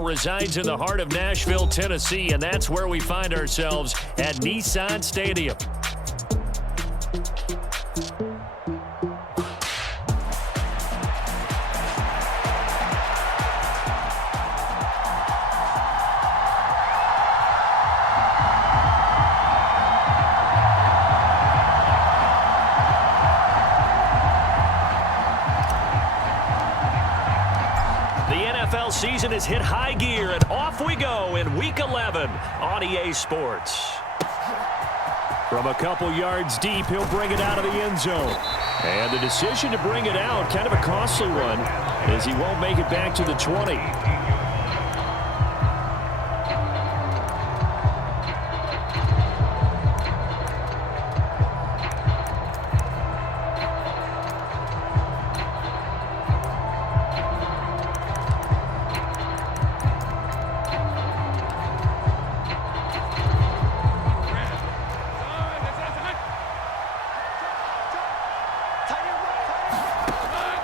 Resides in the heart of Nashville, Tennessee, and that's where we find ourselves at Nissan Stadium. Season has hit high gear, and off we go in Week 11 on EA Sports. From a couple yards deep, he'll bring it out of the end zone. And the decision to bring it out, kind of a costly one, as he won't make it back to the 20.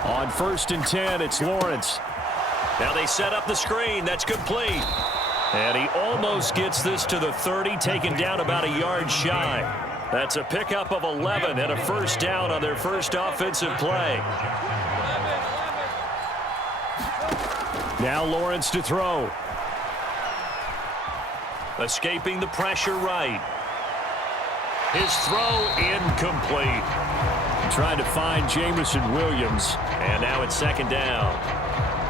On 1st and 10, it's Lawrence. Now they set up the screen. That's complete. And he almost gets this to the 30, taken down about a yard shy. That's a pickup of 11 and a first down on their first offensive play. Now Lawrence to throw. Escaping the pressure right. His throw incomplete. Trying to find Jamison Williams, and now it's second down.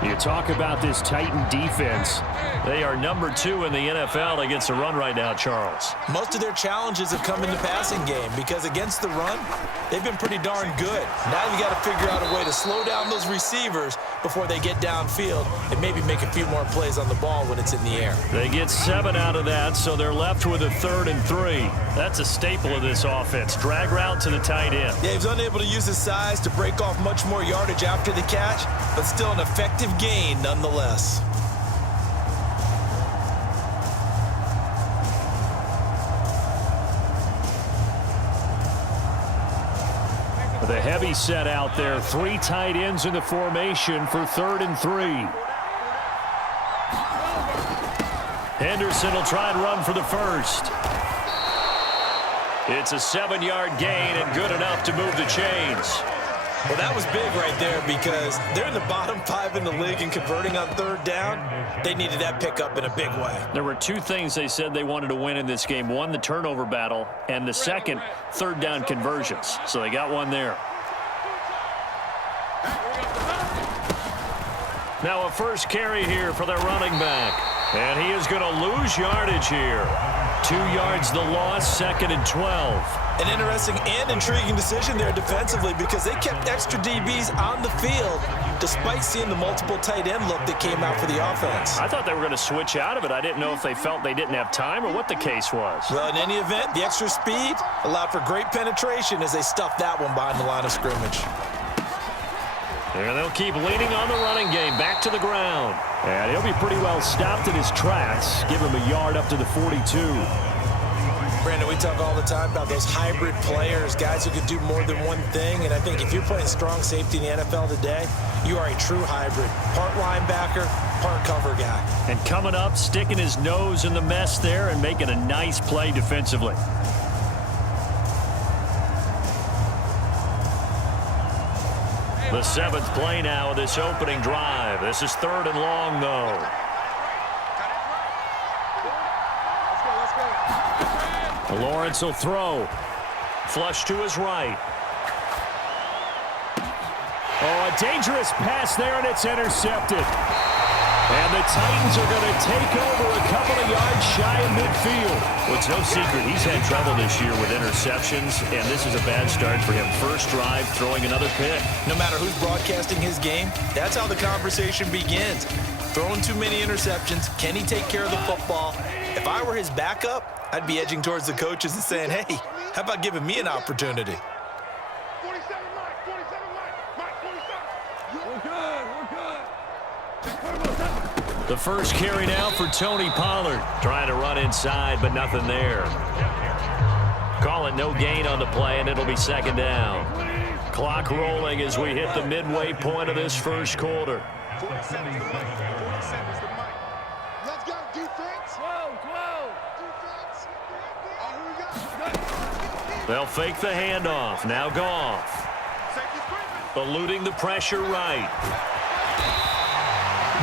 You talk about this Titan defense. They are number 2 in the NFL against the run right now, Charles. Most of their challenges have come in the passing game because against the run, they've been pretty darn good. Now you got to figure out a way to slow down those receivers before they get downfield and maybe make a few more plays on the ball when it's in the air. They get 7 out of that, so they're left with a 3rd and 3. That's a staple of this offense. Drag route to the tight end. Yeah, he's unable to use his size to break off much more yardage after the catch, but still an effective gain nonetheless. The heavy set out there. 3 tight ends in the formation for 3rd and 3. Henderson will try and run for the first. It's a 7-yard gain and good enough to move the chains. Well, that was big right there because they're in the bottom 5 in the league and converting on 3rd down. They needed that pickup in a big way. There were 2 things they said they wanted to win in this game. One, the turnover battle, and the second, 3rd down conversions. So they got one there. Now a first carry here for their running back. And he is going to lose yardage here. 2 yards the loss, 2nd and 12. An interesting and intriguing decision there defensively because they kept extra DBs on the field despite seeing the multiple tight end look that came out for the offense. I thought they were going to switch out of it. I didn't know if they felt they didn't have time or what the case was. Well, in any event, the extra speed allowed for great penetration as they stuffed that one behind the line of scrimmage. And they'll keep leaning on the running game back to the ground. And he'll be pretty well stopped in his tracks. Give him a yard up to the 42. Brandon, we talk all the time about those hybrid players, guys who can do more than one thing. And I think if you're playing strong safety in the NFL today, you are a true hybrid. Part linebacker, part cover guy. And coming up, sticking his nose in the mess there and making a nice play defensively. The 7th play now of this opening drive. This is 3rd and long, though. Lawrence will throw. Flush to his right. Oh, a dangerous pass there, and it's intercepted. And the Titans are going to take over a couple of yards shy of midfield. Well, it's no secret he's had trouble this year with interceptions, and this is a bad start for him. First drive, throwing another pick. No matter who's broadcasting his game, that's how the conversation begins. Throwing too many interceptions, can he take care of the football? If I were his backup, I'd be edging towards the coaches and saying, hey, how about giving me an opportunity? The first carry now for Tony Pollard. Trying to run inside, but nothing there. Call it no gain on the play, and it'll be 2nd down. Clock rolling as we hit the midway point of this first quarter. They'll fake the handoff. Now Goff. Eluding the pressure right.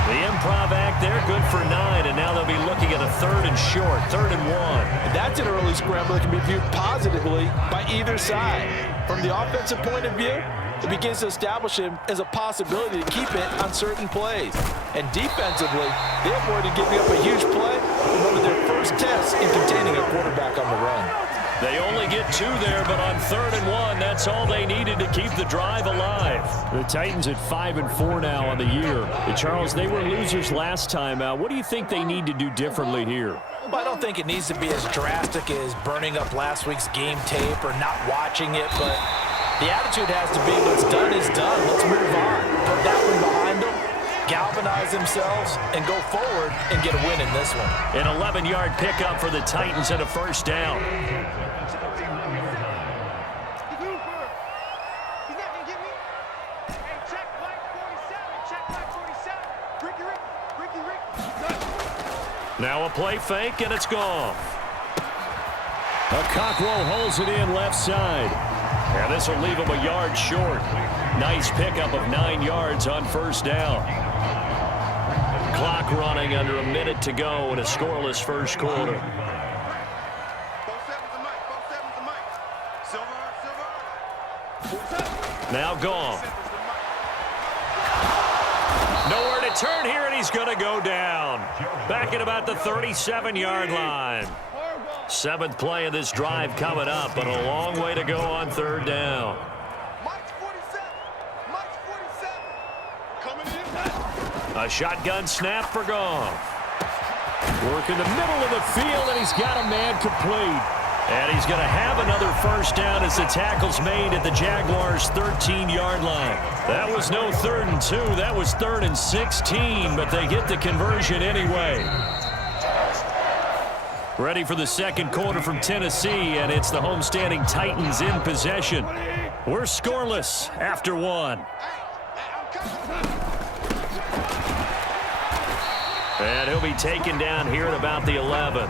The improv act there, good for 9, and now they'll be looking at a 3rd and short, 3rd and 1. And that's an early scramble that can be viewed positively by either side. From the offensive point of view, it begins to establish him as a possibility to keep it on certain plays. And defensively, they avoided giving up a huge play in one of their first tests in containing a quarterback on the run. They only get 2 there, but on 3rd and 1, that's all they needed to keep the drive alive. The Titans at 5-4 now on the year. Charles, they were losers last time out. What do you think they need to do differently here? Well, I don't think it needs to be as drastic as burning up last week's game tape or not watching it, but the attitude has to be what's done is done. Let's move on. Put that one behind them, galvanize themselves, and go forward and get a win in this one. An 11-yard pickup for the Titans and a first down. Now a play fake, and it's gone. A Cockrell holds it in left side. And this will leave him a yard short. Nice pickup of 9 yards on first down. Clock running under a minute to go in a scoreless first quarter. Now Goff. Nowhere to turn here, and he's going to go down. Back at about the 37-yard line. 7th play of this drive coming up, but a long way to go on 3rd down. A shotgun snap for Goff. Work in the middle of the field, and he's got a man complete. And he's going to have another first down as the tackle's made at the Jaguars' 13-yard line. That was no 3rd and 2. That was 3rd and 16, but they get the conversion anyway. Ready for the second quarter from Tennessee, and it's the homestanding Titans in possession. We're scoreless after 1. And he'll be taken down here at about the 11.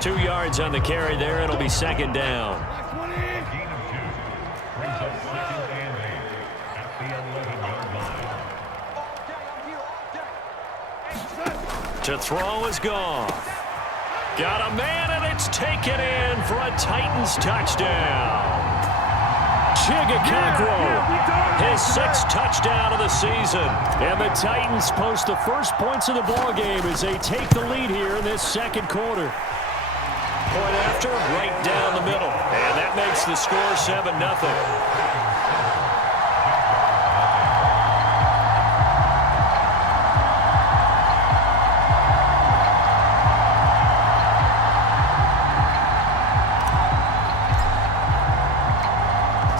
2 yards on the carry there. It'll be 2nd down. To throw is Goff. Got a man, and it's taken in for a Titans touchdown. Cockrell, his 6th touchdown of the season. And the Titans post the first points of the ballgame as they take the lead here in this second quarter. Point after, right down the middle. And that makes the score 7-0.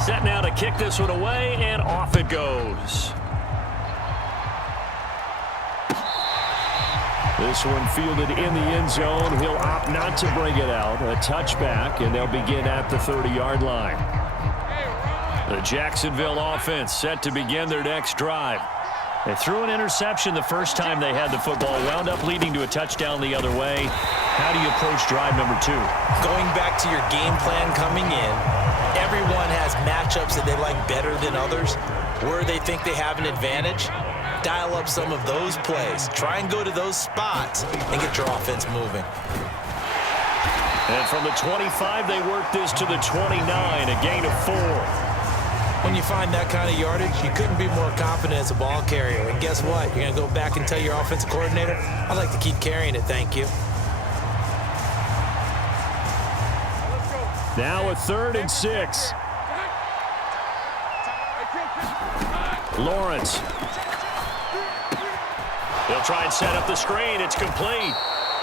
Set now to kick this one away, and off it goes. This one fielded in the end zone. He'll opt not to bring it out. A touchback, and they'll begin at the 30-yard line. The Jacksonville offense set to begin their next drive. They threw an interception the first time they had the football, wound up leading to a touchdown the other way. How do you approach drive number 2? Going back to your game plan coming in, everyone has matchups that they like better than others, where they think they have an advantage. Dial up some of those plays. Try and go to those spots and get your offense moving. And from the 25, they work this to the 29, a gain of 4. When you find that kind of yardage, you couldn't be more confident as a ball carrier. And guess what? You're going to go back and tell your offensive coordinator, I'd like to keep carrying it, thank you. Now a 3rd and 6. Lawrence. They'll try and set up the screen. It's complete.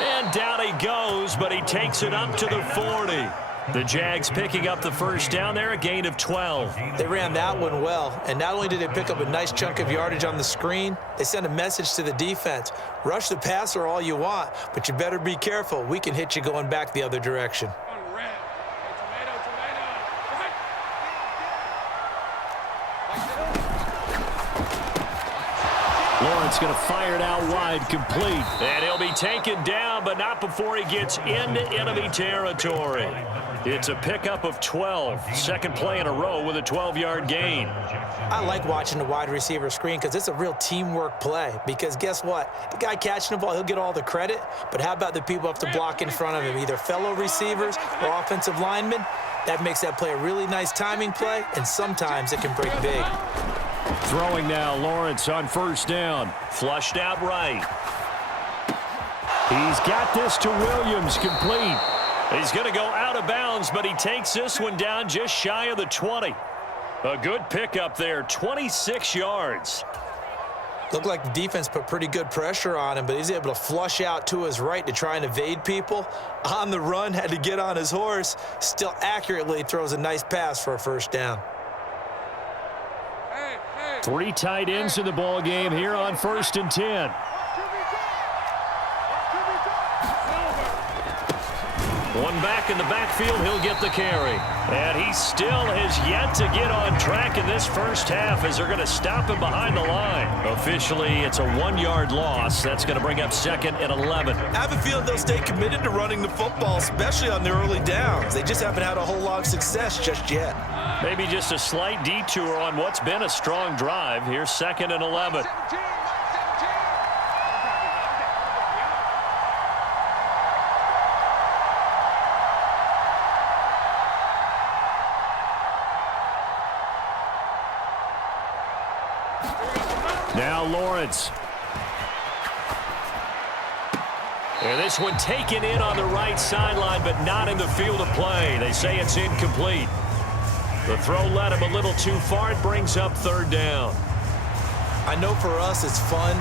And down he goes, but he takes it up to the 40. The Jags picking up the first down there, a gain of 12. They ran that one well, and not only did they pick up a nice chunk of yardage on the screen, they sent a message to the defense. Rush the passer all you want, but you better be careful. We can hit you going back the other direction. Lawrence going to fire it out wide, complete. And he'll be taken down, but not before he gets into enemy territory. It's a pickup of 12. Second play in a row with a 12-yard gain. I like watching the wide receiver screen because it's a real teamwork play. Because guess what? The guy catching the ball, he'll get all the credit. But how about the people up to block in front of him, either fellow receivers or offensive linemen? That makes that play a really nice timing play, and sometimes it can break big. Throwing now, Lawrence on first down. Flushed out right. He's got this to Williams, complete. He's going to go out of bounds, but he takes this one down just shy of the 20. A good pickup there, 26 yards. Looked like the defense put pretty good pressure on him, but he's able to flush out to his right to try and evade people. On the run, had to get on his horse. Still accurately throws a nice pass for a first down. Three tight ends in the ball game here on 1st and 10. One back in the backfield, he'll get the carry. And he still has yet to get on track in this first half as they're going to stop him behind the line. Officially, it's a 1-yard loss. That's going to bring up 2nd and 11. I have a feeling they'll stay committed to running the football, especially on their early downs. They just haven't had a whole lot of success just yet. Maybe just a slight detour on what's been a strong drive. Here's 2nd and 11. Now Lawrence. And this one taken in on the right sideline, but not in the field of play. They say it's incomplete. The throw led him a little too far. It brings up 3rd down. I know for us it's fun,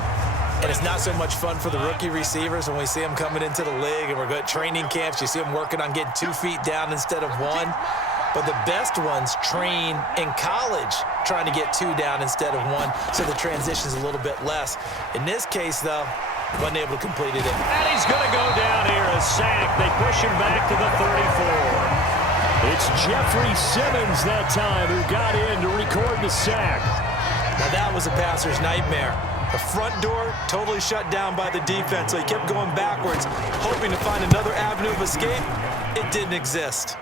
and it's not so much fun for the rookie receivers when we see them coming into the league and we're good at training camps. You see them working on getting 2 feet down instead of 1. But the best ones train in college trying to get 2 down instead of 1, so the transition's a little bit less. In this case, though, wasn't able to complete it. And he's going to go down here, a sack. They push him back to the 34. It's Jeffrey Simmons that time who got in to record the sack. Now that was a passer's nightmare. The front door totally shut down by the defense, so he kept going backwards, hoping to find another avenue of escape. It didn't exist.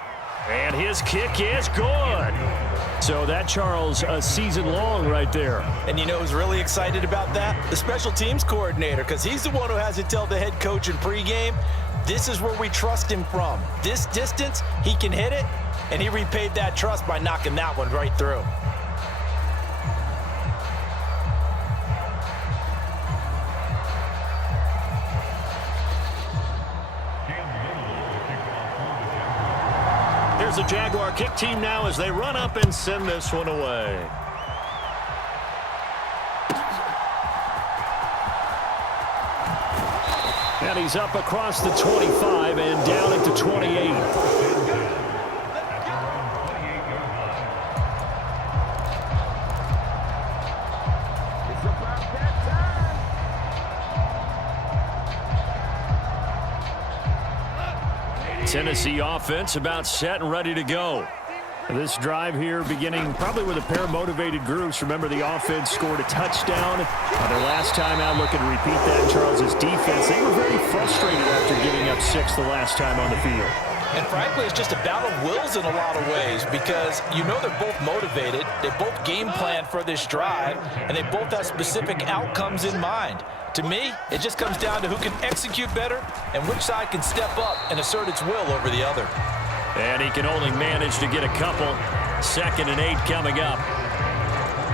And his kick is good. So that, Charles, a season long right there. And you know who's really excited about that? The special teams coordinator, because he's the one who has to tell the head coach in pregame, this is where we trust him from. This distance, he can hit it, and he repaid that trust by knocking that one right through. Here's the Jaguar kick team now as they run up and send this one away. And he's up across the 25 and down at the 28. Tennessee offense about set and ready to go. This drive here beginning probably with a pair of motivated groups. Remember, the offense scored a touchdown on their last time out. Looking to repeat that in Charles's defense. They were very frustrated after giving up 6 the last time on the field. And frankly, it's just a battle of wills in a lot of ways because you know they're both motivated. They both game plan for this drive, and they both have specific outcomes in mind. To me, it just comes down to who can execute better and which side can step up and assert its will over the other. And he can only manage to get a couple. 2nd and 8 coming up.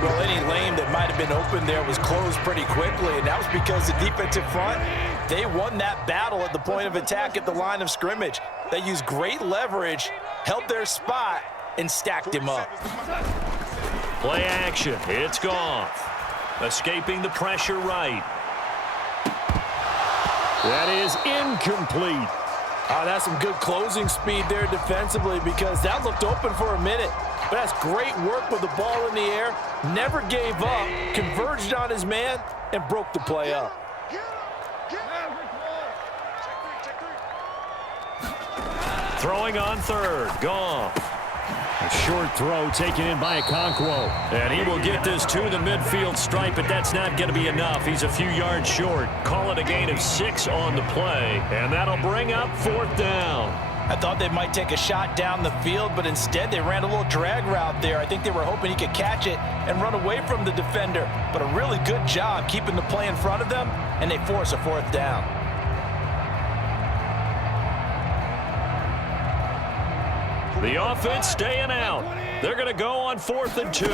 Well, any lane that might have been open there was closed pretty quickly, and that was because the defensive front, they won that battle at the point of attack at the line of scrimmage. They used great leverage, held their spot, and stacked him up. Play action. It's Goff. Escaping the pressure right. That is incomplete. Oh, that's some good closing speed there defensively because that looked open for a minute. But that's great work with the ball in the air. Never gave up, converged on his man, and broke the play up. Throwing on 3rd. Goff. A short throw taken in by Okonkwo. And he will get this to the midfield stripe, but that's not going to be enough. He's a few yards short. Call it a gain of 6 on the play, and that'll bring up 4th down. I thought they might take a shot down the field, but instead they ran a little drag route there. I think they were hoping he could catch it and run away from the defender. But a really good job keeping the play in front of them, and they force a 4th down. The offense staying out. They're going to go on 4th and 2.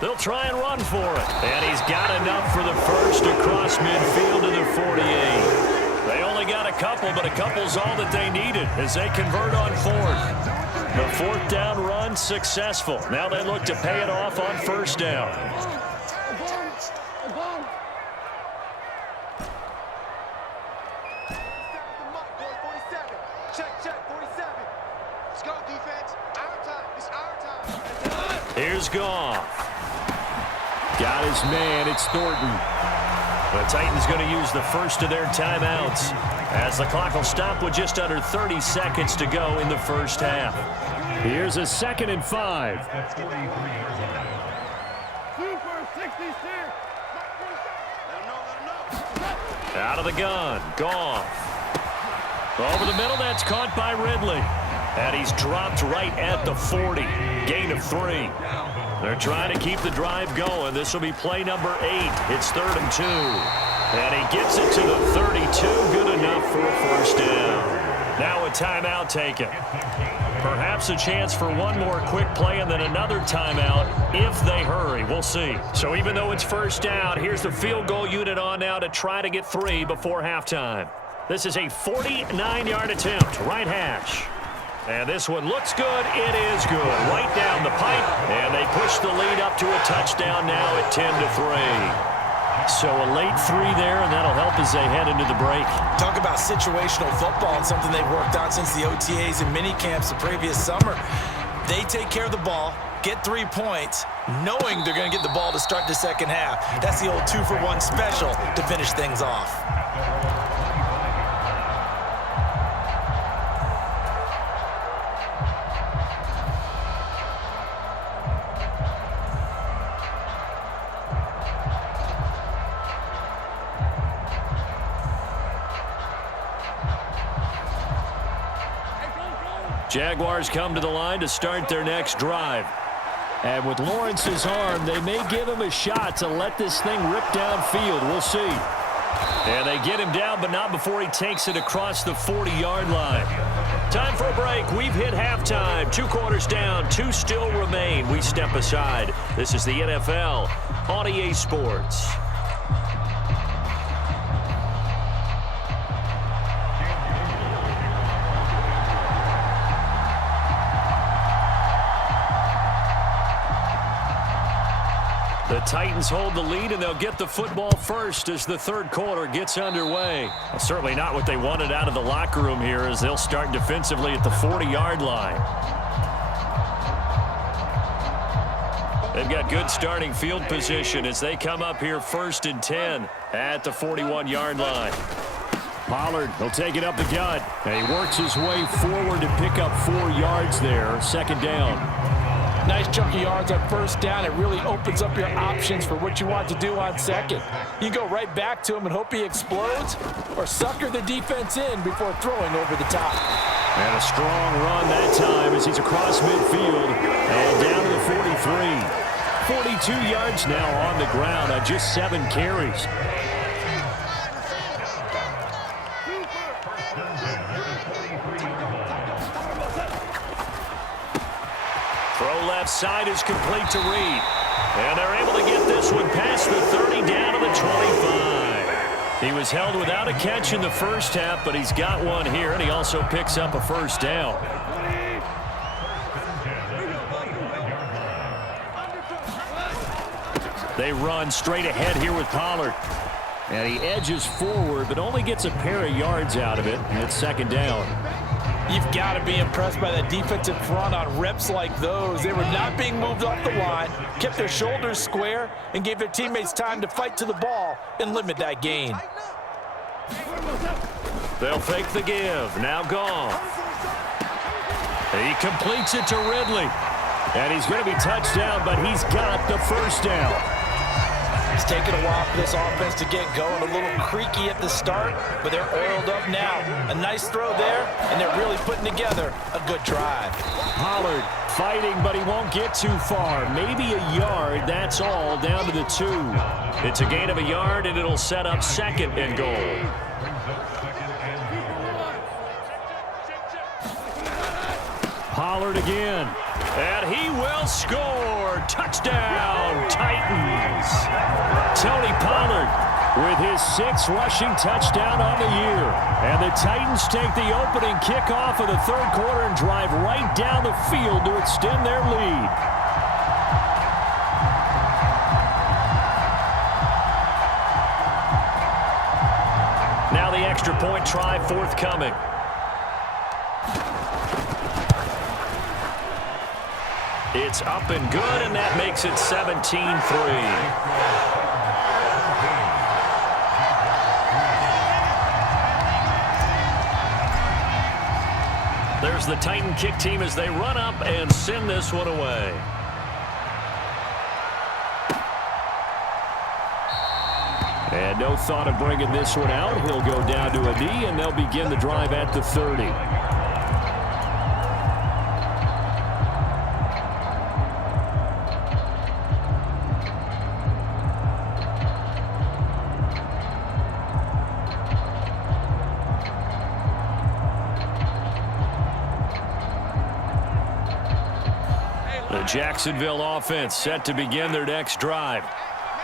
They'll try and run for it. And he's got enough for the first across midfield to the 48. They only got a couple, but a couple's all that they needed as they convert on 4th. The 4th down run successful. Now they look to pay it off on 1st down. Here's Goff. Got his man. It's Thornton. The Titans going to use the first of their timeouts as the clock will stop with just under 30 seconds to go in the first half. Here's a 2nd and 5. Out of the gun. Goff. Over the middle. That's caught by Ridley. And he's dropped right at the 40. Gain of 3. They're trying to keep the drive going. This will be play number 8. It's 3rd and 2. And he gets it to the 32. Good enough for a 1st down. Now a timeout taken. Perhaps a chance for one more quick play and then another timeout if they hurry. We'll see. So even though it's 1st down, here's the field goal unit on now to try to get 3 before halftime. This is a 49-yard attempt. Right hash. And this one looks good. It is good. Right down the pipe. And they push the lead up to a touchdown now at 10-3. So a late 3 there, and that'll help as they head into the break. Talk about situational football and something they've worked on since the OTAs and mini camps the previous summer. They take care of the ball, get 3 points, knowing they're going to get the ball to start the second half. That's the old 2-for-1 special to finish things off. Jaguars come to the line to start their next drive. And with Lawrence's arm, they may give him a shot to let this thing rip downfield. We'll see. And they get him down, but not before he takes it across the 40-yard line. Time for a break. We've hit halftime. 2 quarters down. 2 still remain. We step aside. This is the NFL on EA Sports. The Titans hold the lead, and they'll get the football first as the 3rd quarter gets underway. Well, certainly not what they wanted out of the locker room here as they'll start defensively at the 40-yard line. They've got good starting field position as they come up here 1st and 10 at the 41-yard line. Pollard will take it up the gut, and he works his way forward to pick up 4 yards there, 2nd down. Nice chunk of yards on 1st down. It really opens up your options for what you want to do on 2nd. You go right back to him and hope he explodes, or sucker the defense in before throwing over the top. And a strong run that time as he's across midfield and down to the 43. 42 yards now on the ground on just 7 carries. Throw left side is complete to Reed. And they're able to get this one past the 30 down to the 25. He was held without a catch in the first half, but he's got one here, and he also picks up a 1st down. They run straight ahead here with Pollard. And he edges forward, but only gets a pair of yards out of it, and it's 2nd down. You've got to be impressed by the defensive front on reps like those. They were not being moved off the line, kept their shoulders square, and gave their teammates time to fight to the ball and limit that gain. They'll fake the give. Now Goff. He completes it to Ridley. And he's going to be touched down, but he's got the first down. It's taken a while for this offense to get going. A little creaky at the start, but they're oiled up now. A nice throw there, and they're really putting together a good drive. Pollard fighting, but he won't get too far. Maybe a yard, that's all, down to the 2. It's a gain of a yard, and it'll set up 2nd and goal. Pollard again. And he will score. Touchdown, Titans. Tony Pollard with his 6th rushing touchdown on the year. And the Titans take the opening kickoff of the 3rd quarter and drive right down the field to extend their lead. Now the extra point try forthcoming. It's up and good, and that makes it 17-3. There's the Titan kick team as they run up and send this one away. And no thought of bringing this one out. He'll go down to a knee, and they'll begin the drive at the 30. The Jacksonville offense set to begin their next drive.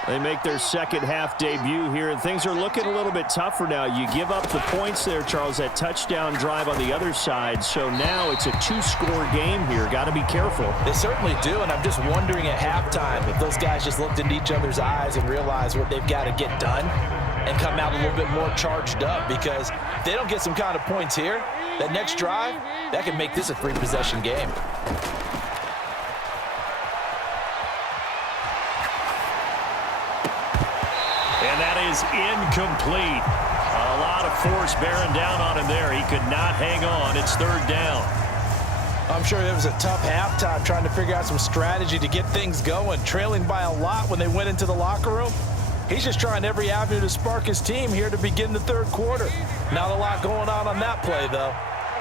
They make their second half debut here, and things are looking a little bit tougher now. You give up the points there, Charles, that touchdown drive on the other side. So now it's a 2-score game here. Got to be careful. They certainly do, and I'm just wondering at halftime if those guys just looked into each other's eyes and realized what they've got to get done and come out a little bit more charged up, because if they don't get some kind of points here, that next drive, that can make this a 3-possession game. And that is incomplete. A lot of force bearing down on him there. He could not hang on. It's 3rd down. I'm sure it was a tough halftime trying to figure out some strategy to get things going. Trailing by a lot when they went into the locker room. He's just trying every avenue to spark his team here to begin the 3rd quarter. Not a lot going on that play, though.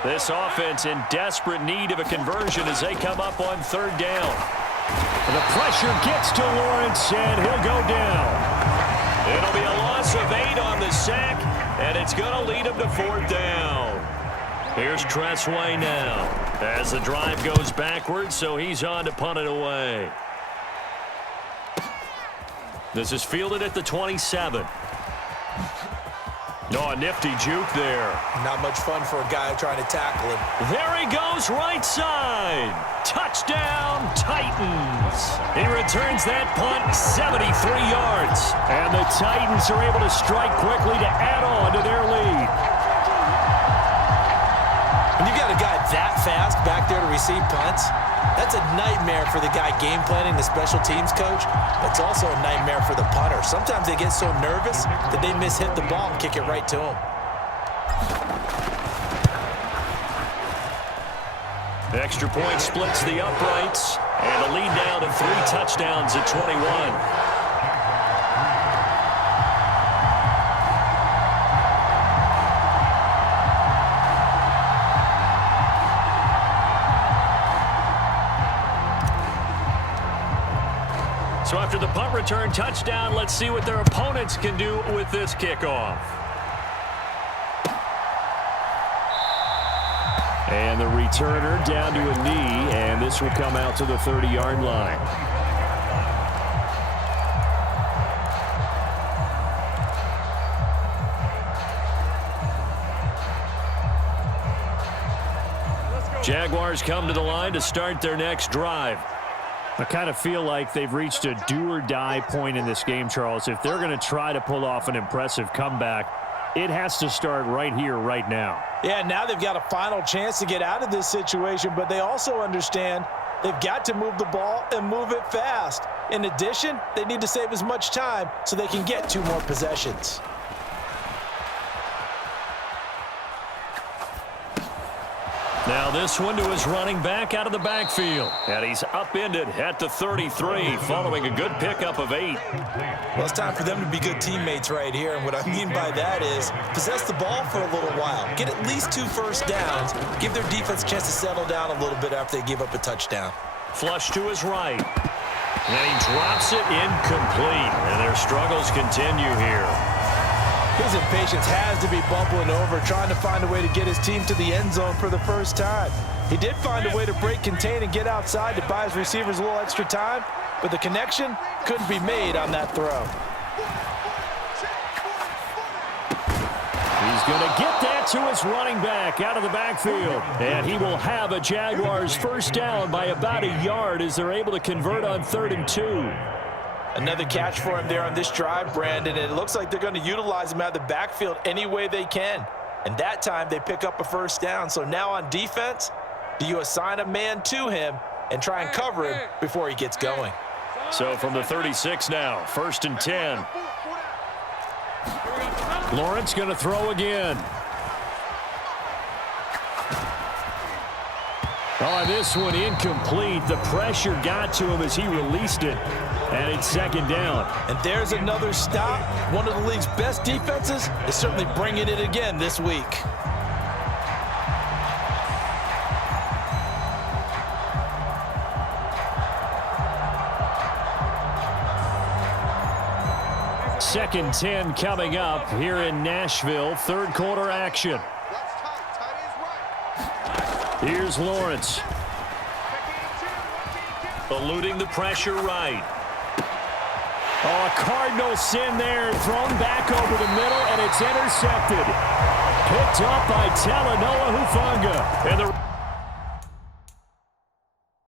This offense in desperate need of a conversion as they come up on 3rd down. The pressure gets to Lawrence, and he'll go down. It'll be a loss of 8 on the sack, and it's going to lead him to 4th down. Here's Tressway now as the drive goes backwards, so he's on to punt it away. This is fielded at the 27. Oh, a nifty juke there. Not much fun for a guy trying to tackle him. There he goes, right side. Touchdown, Titans. He returns that punt 73 yards. And the Titans are able to strike quickly to add on to their lead. When you got a guy that fast back there to receive punts, that's a nightmare for the guy game planning, the special teams coach. It's also a nightmare for the punter. Sometimes they get so nervous that they mishit the ball and kick it right to him. The extra point splits the uprights, and a lead now to 3 touchdowns at 21. So after the punt return touchdown, let's see what their opponents can do with this kickoff. And the returner down to a knee, and this will come out to the 30-yard line. Jaguars come to the line to start their next drive. I kind of feel like they've reached a do-or-die point in this game, Charles. If they're going to try to pull off an impressive comeback, it has to start right here, right now. Yeah, now they've got a final chance to get out of this situation, but they also understand they've got to move the ball and move it fast. In addition, they need to save as much time so they can get 2 more possessions. Now this one to his running back out of the backfield. And he's upended at the 33 following a good pickup of 8. Well, it's time for them to be good teammates right here. And what I mean by that is possess the ball for a little while. Get at least 2 first downs. Give their defense a chance to settle down a little bit after they give up a touchdown. Flush to his right. And he drops it incomplete. And their struggles continue here. His impatience has to be bubbling over, trying to find a way to get his team to the end zone for the first time. He did find a way to break contain and get outside to buy his receivers a little extra time, but the connection couldn't be made on that throw. He's going to get that to his running back out of the backfield. And he will have a Jaguars first down by about a yard as they're able to convert on 3rd and 2. Another catch for him there on this drive, Brandon, and it looks like they're going to utilize him out of the backfield any way they can. And that time they pick up a first down. So now on defense, do you assign a man to him and try and cover him before he gets going? So from the 36 now, 1st and 10. Lawrence going to throw again. Oh, this one incomplete. The pressure got to him as he released it. And it's 2nd down. And there's another stop. One of the league's best defenses is certainly bringing it again this week. Second 10 coming up here in Nashville. 3rd quarter action. Here's Lawrence. Eluding the pressure right. Oh, a Cardinal sin there. Thrown back over the middle, and it's intercepted. Picked up by Talanoa Hufanga. And the